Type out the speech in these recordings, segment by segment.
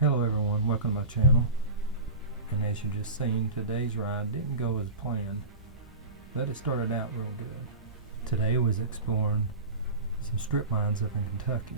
Hello everyone, welcome to my channel. And as you just seen, today's ride didn't go as planned, but it started out real good. Today was exploring some strip mines up in Kentucky.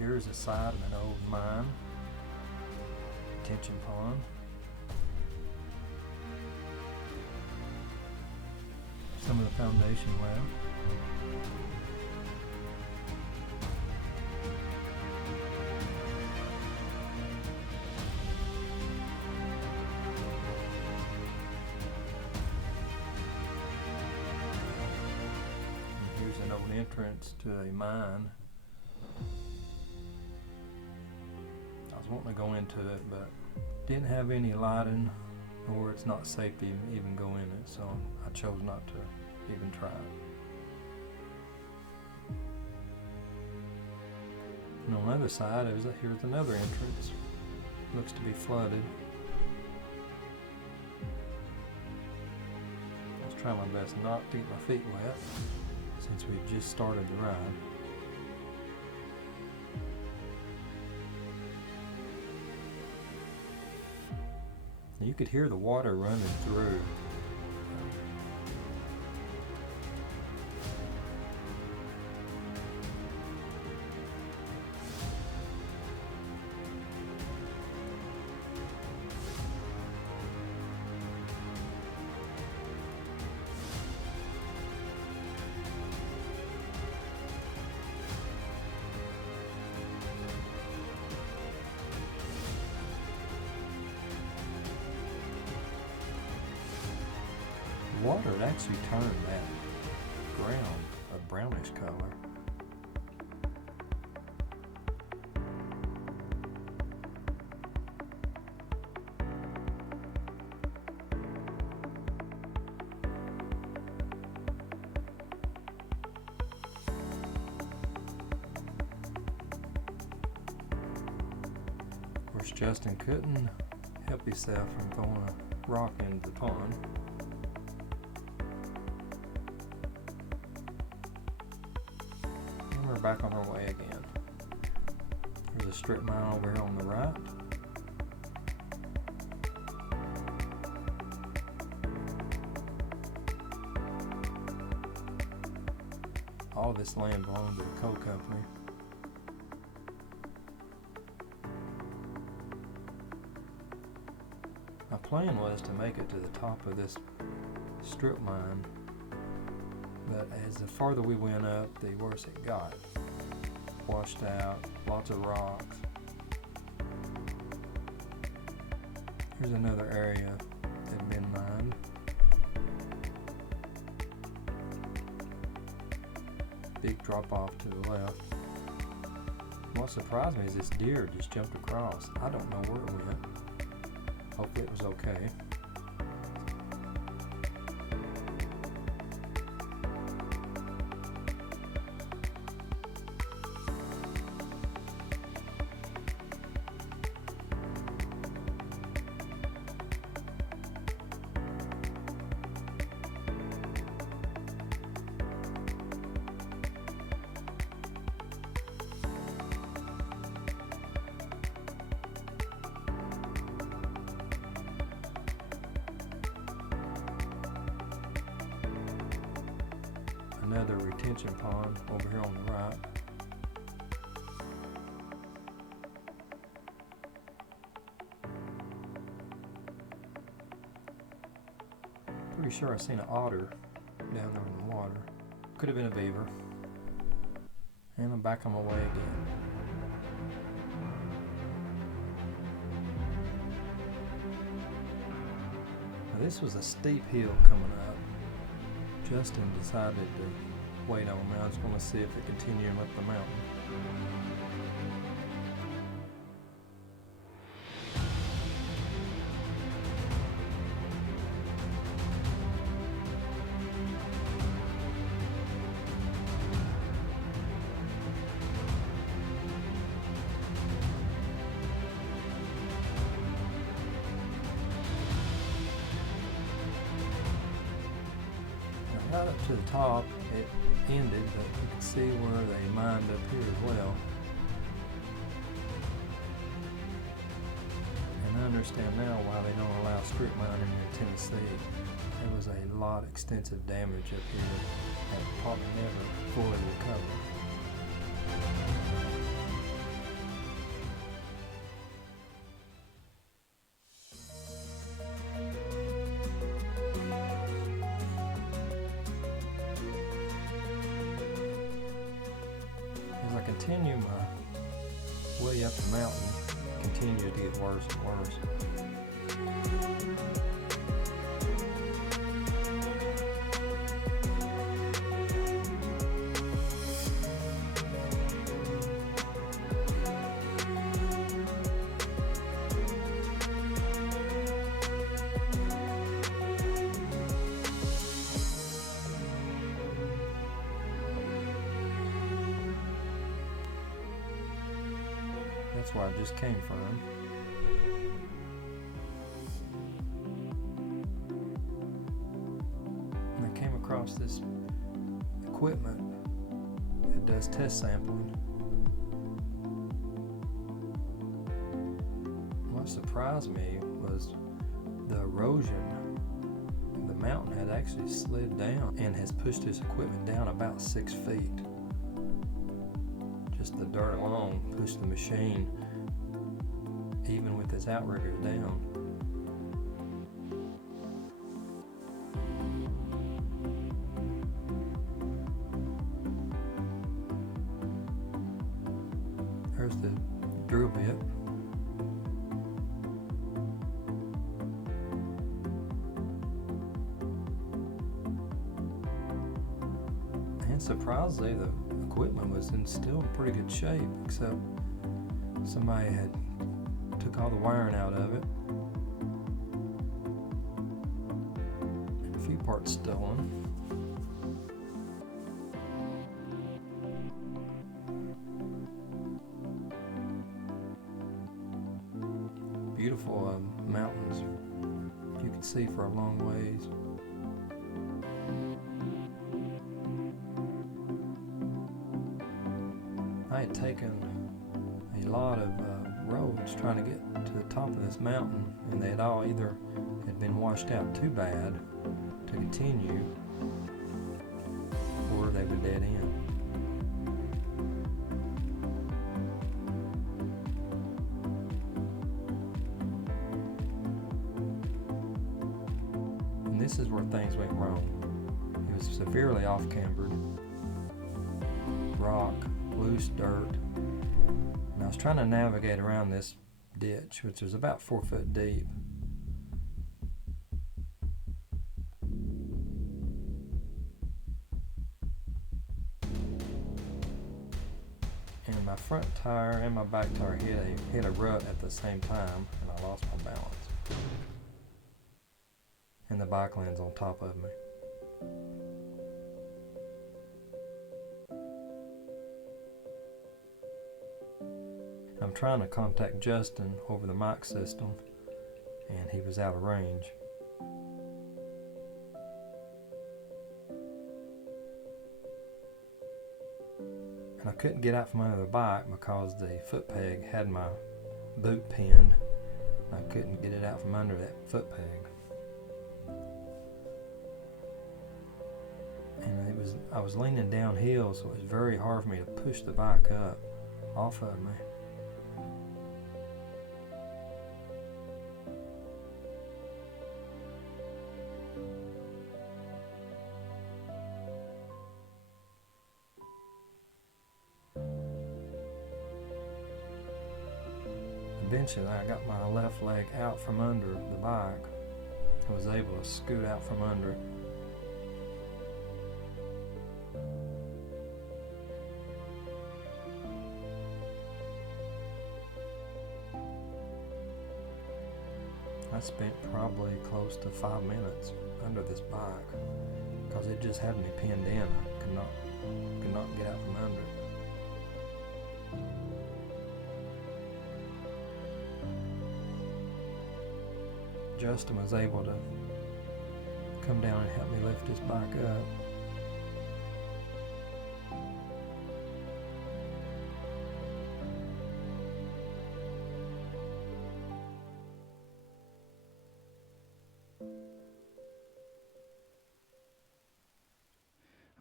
Here's the side of an old mine, detention pond. Some of the foundation left. And here's an old entrance to a mine. I was wanting to go into it, but didn't have any lighting, or it's not safe to even go in it, so I chose not to even try it. And on the other side, here's another entrance. Looks to be flooded. I was trying my best not to get my feet wet since we just started the ride. You could hear the water running through. Water had actually turned that ground a brownish color. Of course, Justin couldn't help himself from throwing a rock into the pond. We're back on our way again. There's a strip mine over here on the right. All this land belongs to the coal company. My plan was to make it to the top of this strip mine, but as the farther we went up, the worse it got. Washed out, lots of rocks. Here's another area that had been mined. Big drop off to the left. What surprised me is this deer just jumped across. I don't know where it went. Hopefully it was okay. Another retention pond over here on the right. Pretty sure I seen an otter down there in the water. Could have been a beaver. And I'm back on my way again. Now this was a steep hill coming up. Justin decided to wait on me. I was going to see if it continued up the mountain. to the top, it ended, but you can see where they mined up here as well. And I understand now why they don't allow strip mining in Tennessee. There was a lot of extensive damage up here that probably never fully recovered. As I continue my way up the mountain, it continues to get worse and worse. That's where I just came from. And I came across this equipment that does test sampling. What surprised me was the erosion. The mountain had actually slid down and has pushed this equipment down about 6 feet. Just the dirt alone pushed the machine, even with its outriggers down. There's the drill bit. And surprisingly, the equipment was in still pretty good shape, except somebody had took all the wiring out of it, and a few parts stolen. Beautiful mountains you can see for a long ways. I had taken a lot of roads trying to get to the top of this mountain, and they had all either had been washed out too bad to continue, or they were dead end. And this is where things went wrong. It was severely off-cambered, rock, loose dirt. And I was trying to navigate around this ditch, which was about 4 foot deep. And my front tire and my back tire hit a rut at the same time, and I lost my balance. And the bike lands on top of me. I'm trying to contact Justin over the mic system, and he was out of range. And I couldn't get out from under the bike because the foot peg had my boot pinned. I couldn't get it out from under that foot peg. And I was leaning downhill, so it was very hard for me to push the bike up off of me. Eventually, I got my left leg out from under the bike. I was able to scoot out from under it. I spent probably close to 5 minutes under this bike because it just had me pinned in. I could not get out from under it. Justin was able to come down and help me lift his bike up.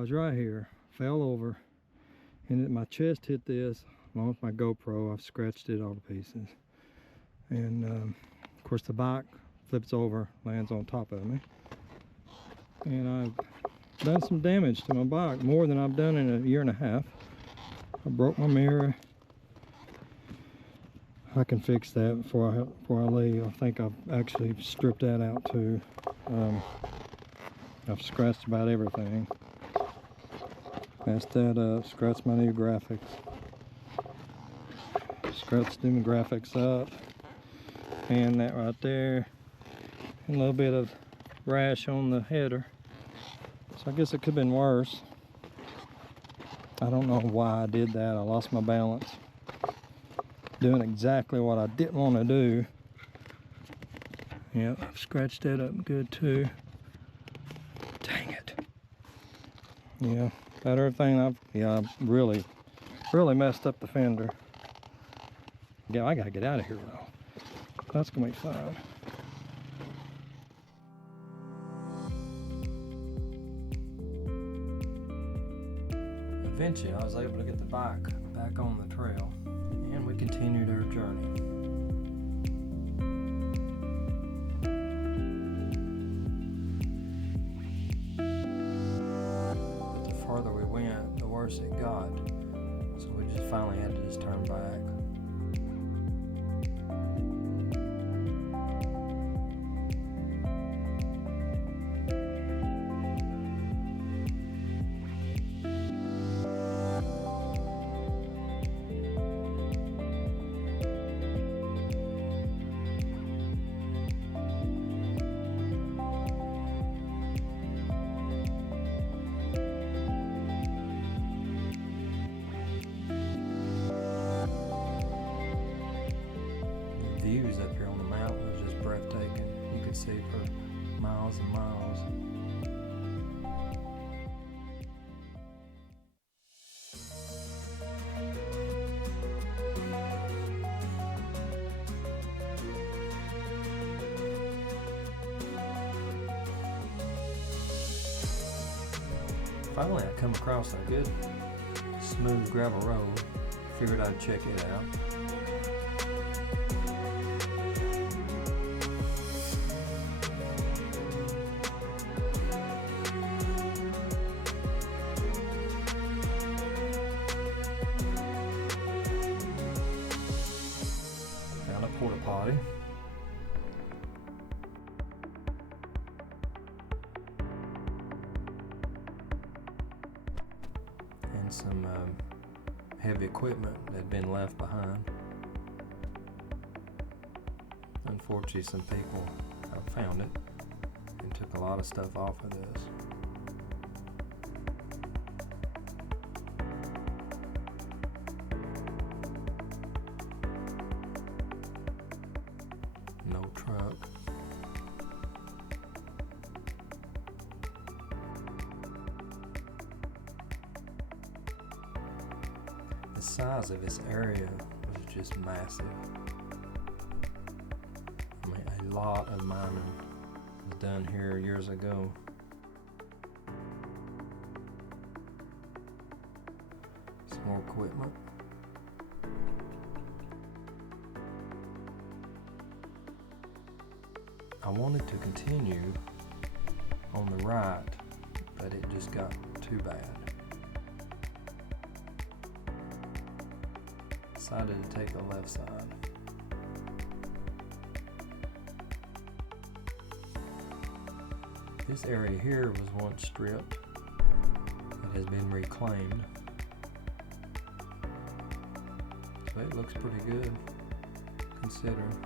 was right here, fell over, and my chest hit this. Along with my GoPro, I've scratched it all to pieces. And of course the bike flips over, lands on top of me. And I've done some damage to my bike, more than I've done in a year and a half. I broke my mirror. I can fix that before I leave. I think I've actually stripped that out too. I've scratched about everything. Messed that up, scratched my new graphics. Scratched them graphics up. And that right there. And a little bit of rash on the header. So I guess it could have been worse. I don't know why I did that. I lost my balance. Doing exactly what I didn't want to do. Yep, I've scratched that up good too. Dang it. Yeah, about everything I've really messed up the fender. Yeah, I gotta get out of here though. That's gonna be fun. Eventually, I was able to get the bike back on the trail, and we continued our journey. But the farther we went, the worse it got. So we just finally had to just turn back. Views up here on the mountain was just breathtaking. You could see for miles and miles. Finally, I come across a good smooth gravel road. Figured I'd check it out. Found a porta potty. And some heavy equipment that had been left behind. Unfortunately, some people found it and took a lot of stuff off of this. No truck. The size of this area was just massive. I mean, a lot of mining was done here years ago. Some more equipment. I wanted to continue on the right, but it just got too bad. Decided to take the left side. This area here was once stripped. It has been reclaimed. So it looks pretty good, considering.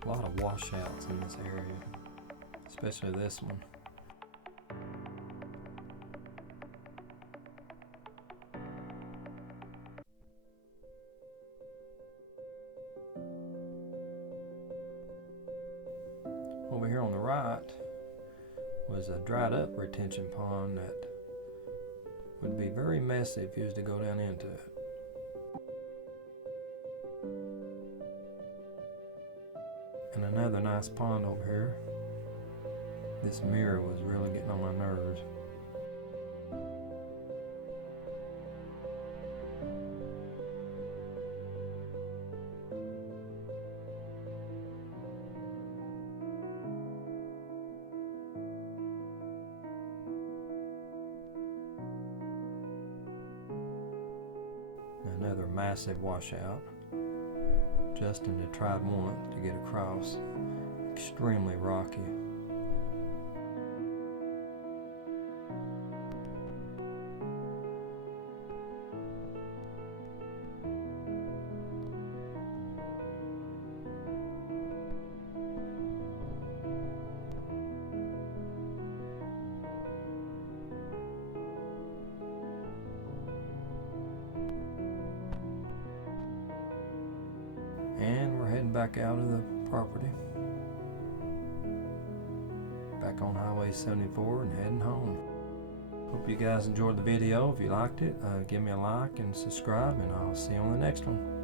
A lot of washouts in this area, especially this one. here on the right was a dried up retention pond that would be very messy if you was to go down into it. And another nice pond over here. This mirror was really getting on my nerves. Another massive washout. Justin had tried once to get across. Extremely rocky. And we're heading back out of the property. Back on Highway 74 and heading home. Hope you guys enjoyed the video. If you liked it, give me a like and subscribe, and I'll see you on the next one.